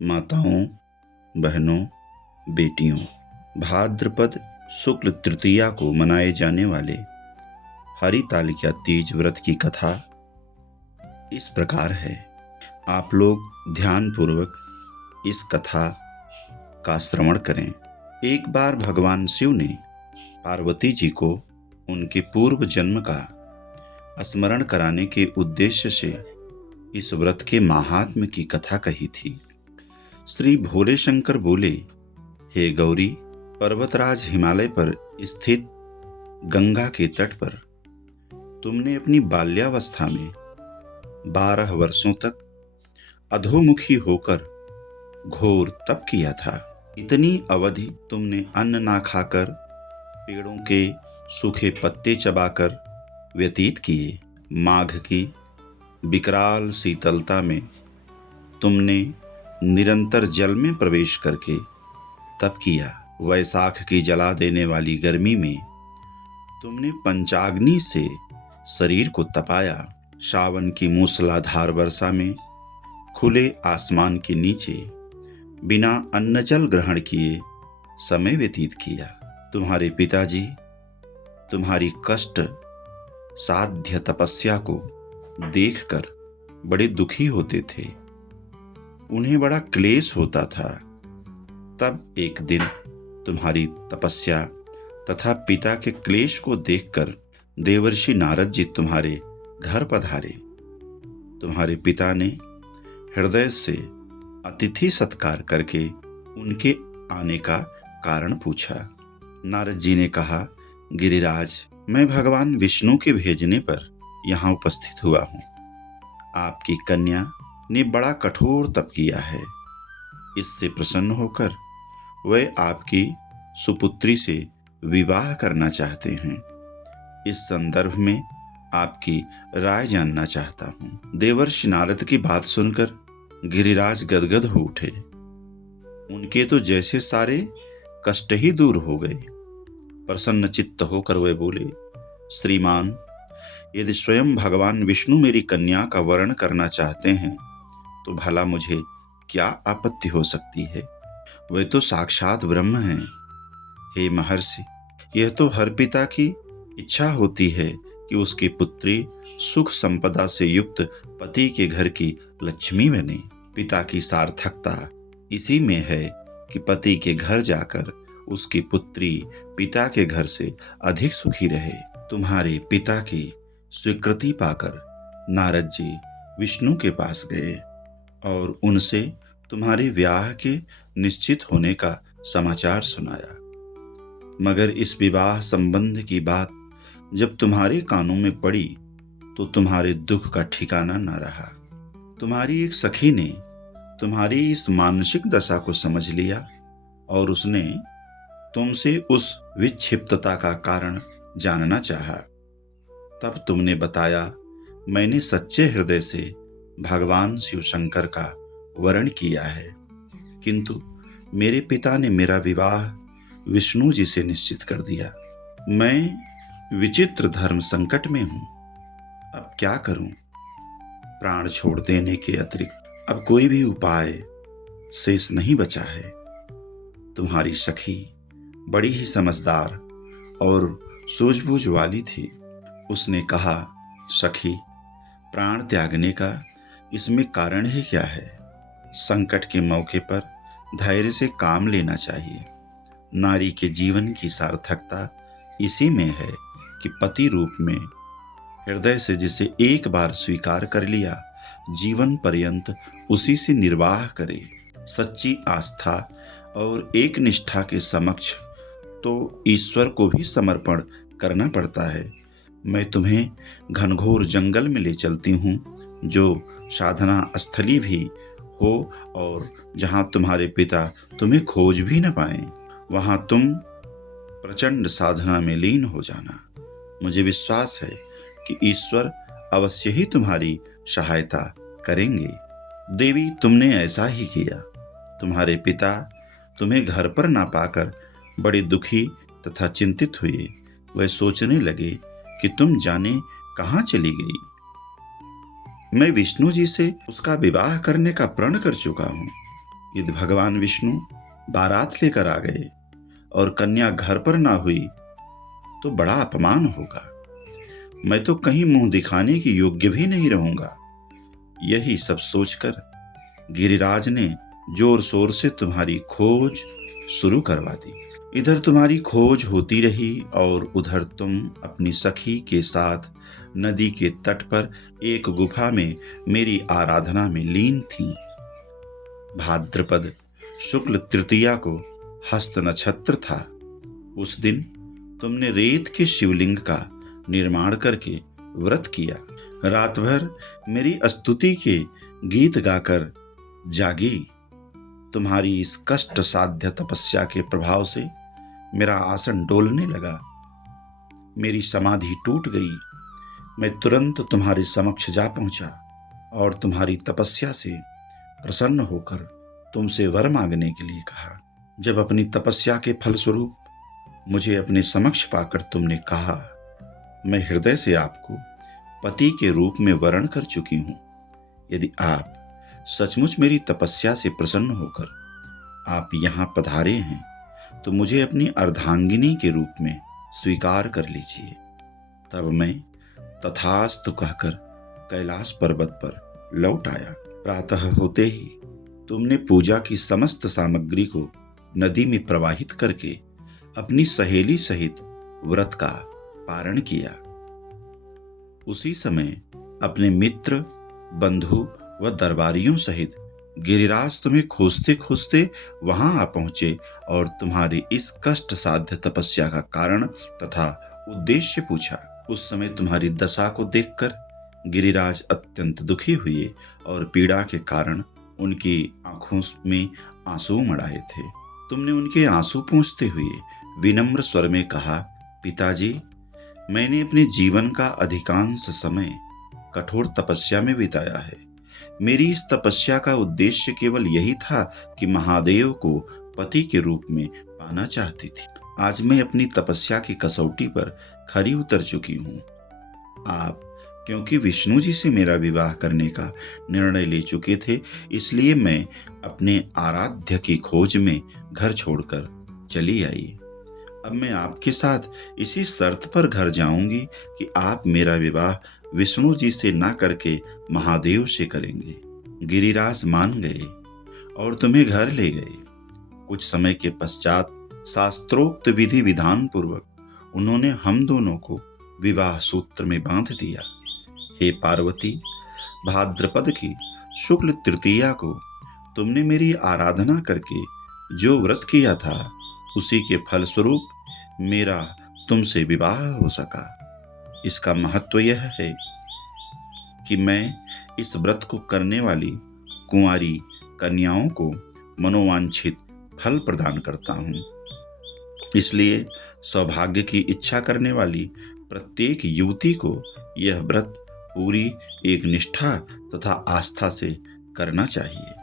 माताओं, बहनों, बेटियों, भाद्रपद शुक्ल तृतीया को मनाए जाने वाले हरितालिका तीज व्रत की कथा इस प्रकार है। आप लोग ध्यानपूर्वक इस कथा का श्रवण करें। एक बार भगवान शिव ने पार्वती जी को उनके पूर्व जन्म का स्मरण कराने के उद्देश्य से इस व्रत के महात्म्य की कथा कही थी। श्री भोले शंकर बोले, हे गौरी, पर्वतराज हिमालय पर स्थित गंगा के तट पर तुमने अपनी बाल्यावस्था में 12 वर्षों तक अधोमुखी होकर घोर तप किया था। इतनी अवधि तुमने अन्न ना खाकर, पेड़ों के सूखे पत्ते चबाकर व्यतीत किए। माघ की विकराल शीतलता में तुमने निरंतर जल में प्रवेश करके तप किया। वैशाख की जला देने वाली गर्मी में तुमने पंचाग्नि से शरीर को तपाया। सावन की मूसलाधार वर्षा में खुले आसमान के नीचे बिना अन्न जल ग्रहण किए समय व्यतीत किया। तुम्हारे पिताजी तुम्हारी कष्ट साध्य तपस्या को देखकर बड़े दुखी होते थे। उन्हें बड़ा क्लेश होता था। तब एक दिन तुम्हारी तपस्या तथा पिता के क्लेश को देखकर देवर्षि नारद जी तुम्हारे घर पधारे। तुम्हारे पिता ने हृदय से अतिथि सत्कार करके उनके आने का कारण पूछा। नारद जी ने कहा, गिरिराज, मैं भगवान विष्णु के भेजने पर यहाँ उपस्थित हुआ हूँ। आपकी कन्या ने बड़ा कठोर तप किया है। इससे प्रसन्न होकर वह आपकी सुपुत्री से विवाह करना चाहते हैं। इस संदर्भ में आपकी राय जानना चाहता हूँ। देवर्षि नारद की बात सुनकर गिरिराज गदगद हो उठे। उनके तो जैसे सारे कष्ट ही दूर हो गए। प्रसन्न चित्त होकर वे बोले, श्रीमान, यदि स्वयं भगवान विष्णु मेरी कन्या का वरण करना चाहते हैं तो भला मुझे क्या आपत्ति हो सकती है। वे तो साक्षात ब्रह्म हैं। हे महर्षि, यह तो हर पिता की इच्छा होती है कि उसकी पुत्री सुख संपदा से युक्त पति के घर की लक्ष्मी बने। पिता की सार्थकता इसी में है कि पति के घर जाकर उसकी पुत्री पिता के घर से अधिक सुखी रहे। तुम्हारे पिता की स्वीकृति पाकर नारद जी विष्णु के पास गए और उनसे तुम्हारे व्याह के निश्चित होने का समाचार सुनाया। मगर इस विवाह संबंध की बात जब तुम्हारे कानों में पड़ी तो तुम्हारे दुख का ठिकाना न रहा। तुम्हारी एक सखी ने तुम्हारी इस मानसिक दशा को समझ लिया और उसने तुमसे उस विक्षिप्तता का कारण जानना चाहा। तब तुमने बताया, मैंने सच्चे हृदय से भगवान शिव शंकर का वरण किया है, किंतु मेरे पिता ने मेरा विवाह विष्णु जी से निश्चित कर दिया। मैं विचित्र धर्म संकट में हूँ। अब क्या करूँ? प्राण छोड़ देने के अतिरिक्त अब कोई भी उपाय शेष नहीं बचा है। तुम्हारी सखी बड़ी ही समझदार और सूझबूझ वाली थी। उसने कहा, सखी, प्राण त्यागने का इसमें कारण ही क्या है? संकट के मौके पर धैर्य से काम लेना चाहिए। नारी के जीवन की सार्थकता इसी में है कि पति रूप में हृदय से जिसे एक बार स्वीकार कर लिया, जीवन पर्यंत उसी से निर्वाह करे। सच्ची आस्था और एक निष्ठा के समक्ष तो ईश्वर को भी समर्पण करना पड़ता है। मैं तुम्हें घनघोर जंगल में ले चलती हूँ, जो साधना स्थली भी हो और जहाँ तुम्हारे पिता तुम्हें खोज भी न पाएं। वहाँ तुम प्रचंड साधना में लीन हो जाना। मुझे विश्वास है कि ईश्वर अवश्य ही तुम्हारी सहायता करेंगे। देवी, तुमने ऐसा ही किया। तुम्हारे पिता तुम्हें घर पर ना पाकर बड़े दुखी तथा चिंतित हुए। वह सोचने लगे कि तुम जाने कहाँ चली गई। मैं विष्णु जी से उसका विवाह करने का प्रण कर चुका हूँ। यदि भगवान विष्णु बारात लेकर आ गए और कन्या घर पर ना हुई तो बड़ा अपमान होगा। मैं तो कहीं मुंह दिखाने की योग्य भी नहीं रहूंगा। यही सब सोचकर गिरिराज ने जोर शोर से तुम्हारी खोज शुरू करवा दी। इधर तुम्हारी खोज होती रही और उधर तुम अपनी सखी के साथ नदी के तट पर एक गुफा में मेरी आराधना में लीन थीं। भाद्रपद शुक्ल तृतीया को हस्त नक्षत्र था। उस दिन तुमने रेत के शिवलिंग का निर्माण करके व्रत किया। रात भर मेरी स्तुति के गीत गाकर जागी। तुम्हारी इस कष्ट साध्य तपस्या के प्रभाव से मेरा आसन डोलने लगा, मेरी समाधि टूट गई। मैं तुरंत तुम्हारे समक्ष जा पहुंचा और तुम्हारी तपस्या से प्रसन्न होकर तुमसे वर मांगने के लिए कहा। जब अपनी तपस्या के फलस्वरूप मुझे अपने समक्ष पाकर तुमने कहा, मैं हृदय से आपको पति के रूप में वरण कर चुकी हूं। यदि आप सचमुच मेरी तपस्या से प्रसन्न होकर आप यहाँ पधारे हैं तो मुझे अपनी अर्धांगिनी के रूप में स्वीकार कर लीजिए। तब मैं तथास्तु कहकर कैलाश पर्वत पर लौट आया। प्रातः होते ही तुमने पूजा की समस्त सामग्री को नदी में प्रवाहित करके अपनी सहेली सहित व्रत का पारण किया। उसी समय अपने मित्र, बंधु व दरबारियों सहित गिरिराज तुम्हें खोजते खोजते वहां आ पहुंचे और तुम्हारी इस कष्ट साध्य तपस्या का कारण तथा उद्देश्य पूछा। उस समय तुम्हारी दशा को देखकर गिरिराज अत्यंत दुखी हुए और पीड़ा के कारण उनकी आंखों में आंसू मढ़ाए थे। तुमने उनके आंसू पोंछते हुए विनम्र स्वर में कहा, पिताजी, मैंने अपने जीवन का अधिकांश समय कठोर तपस्या में बिताया है। मेरी इस तपस्या का उद्देश्य केवल यही था कि महादेव को पति के रूप में पाना चाहती थी। आज मैं अपनी तपस्या की कसौटी पर खरी उतर चुकी हूँ। आप क्योंकि विष्णु जी से मेरा विवाह करने का निर्णय ले चुके थे, इसलिए मैं अपने आराध्य की खोज में घर छोड़कर चली आई। अब मैं आपके साथ इसी शर्त पर घर जाऊंगी कि आप मेरा विवाह विष्णु जी से ना करके महादेव से करेंगे। गिरिराज मान गए और तुम्हें घर ले गए। कुछ समय के पश्चात शास्त्रोक्त विधि विधान पूर्वक उन्होंने हम दोनों को विवाह सूत्र में बांध दिया। हे पार्वती, भाद्रपद की शुक्ल तृतीया को तुमने मेरी आराधना करके जो व्रत किया था, उसी के फलस्वरूप मेरा तुमसे विवाह हो सका। इसका महत्व यह है कि मैं इस व्रत को करने वाली कुंवारी कन्याओं को मनोवांछित फल प्रदान करता हूँ। इसलिए सौभाग्य की इच्छा करने वाली प्रत्येक युवती को यह व्रत पूरी एक निष्ठा तथा आस्था से करना चाहिए।